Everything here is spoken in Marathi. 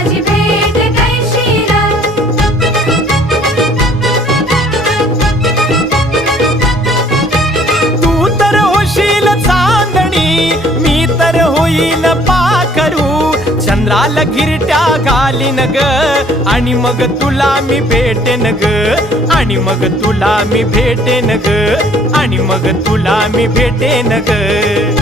माझी भेट कैशीर. तू तर होशील चांदणी, मी तर होईल पाखरू. चंद्राला घिरट्या घालीन ग, आणि मग तुला मी भेटेन ग, आणि मग तुला मी भेटेन ग, आणि मग तुला मी भेटेन ग.